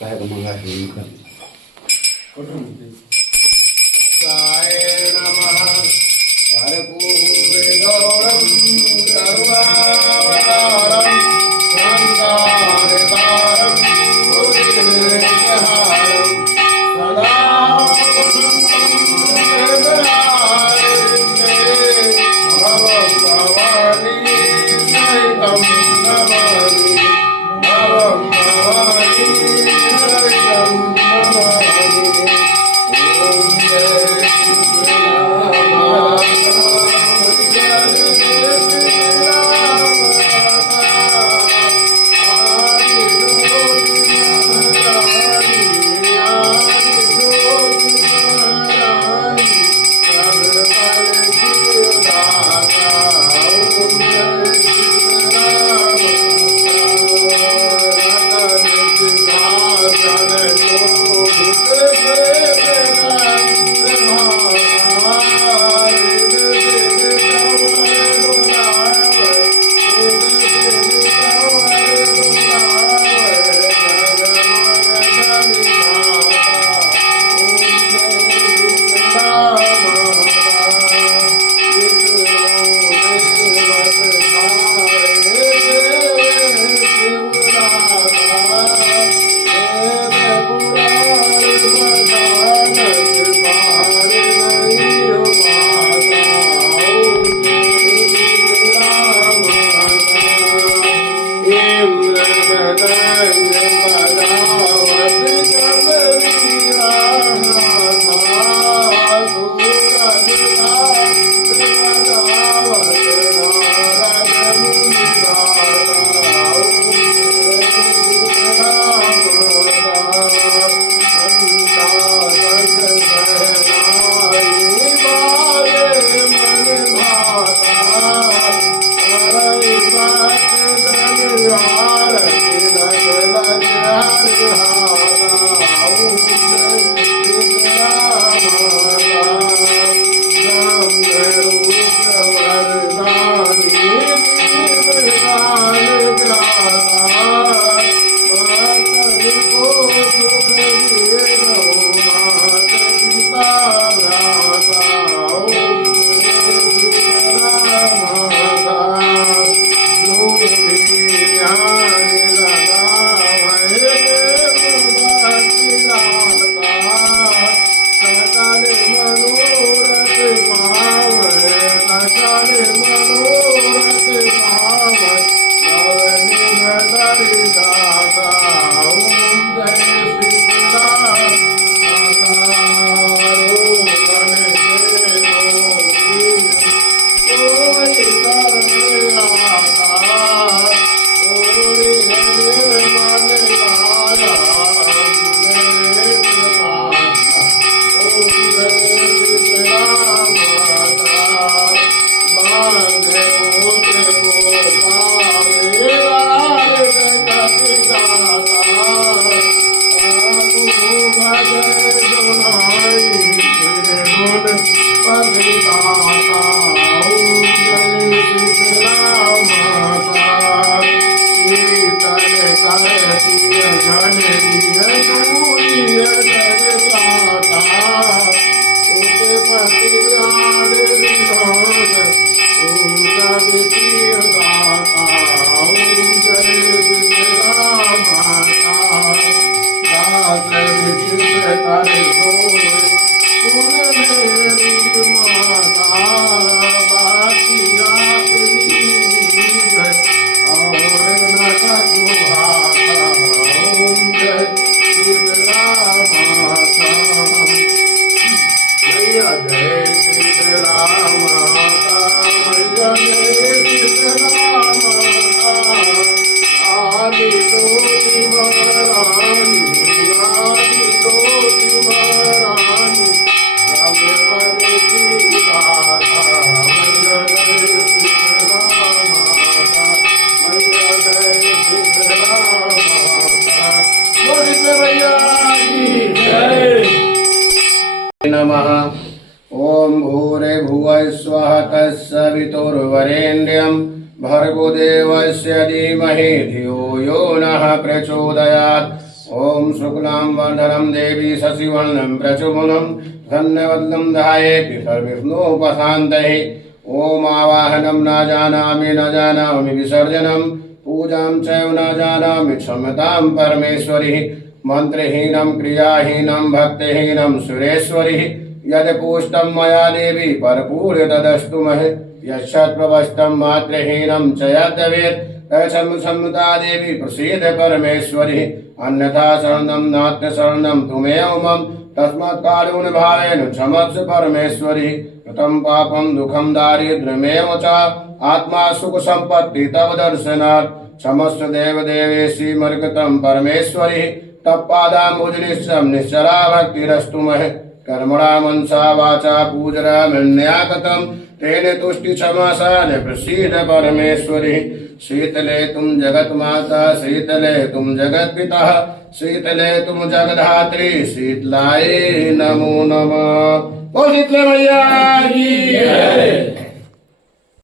काय मग आहे कुठून साय नमः कर्पूरे गौरं सर्वावतारं संसारसारं भुजगेन्द्रहारं सदा भवं भवानी सहितं नमामि भवं भवानी सहितं नमामि ओम जय श्री नमः। ओम भूरे भुवः स्वः तत्सवितुर्वरेण्यं भर्गो देवस्य धीमहि धियो यो नः प्रचोदयात्। ओम शुक्लांबरधरं देवी शशिवर्णं प्रचुम्बनं धन्यवद्लं ध्यायेत् सर्वविघ्नोपशान्तये। ओम आवाहनं न जानामि विसर्जनं पूजां चैव न जानामि क्षम्यतां परमेश्वरी। मंत्रहीनं क्रियाहीनं भक्तिहीनं सुरेश्वरी। यदपुष्टं मया देवी परपूर्य तदस्तु महे। यच्छत्प्रवस्तं मात्रहीनं च यद्भवेत् तत्सम्मुता देवी प्रसीद परमेश्वरी। अन्यथा शरणं नात्र शरणं त्वमेव मम तस्मात् कारुण्यभावेन क्षमस्व परमेश्वरी। कृतं पापं दुःखं दारिद्र्यमेव च आत्मा सुख संपत्ति तव दर्शनात् क्षमस्व देव देवेशी मर्गतं परमेश्वरी। तत्पादाम्बुजनिश्चं निश्चला भक्तिरस्तु महे। कर्मणा मनसा वाचा पूजरा मन्यागतं तेन तुष्टि क्षमासान प्रसीद परमेश्वरी। शीतले तुम जगत माता शीतले तुम जगत पिता शीतले तुम जगधात्री शीतलाय नमो नमः। ओ शीतले मैया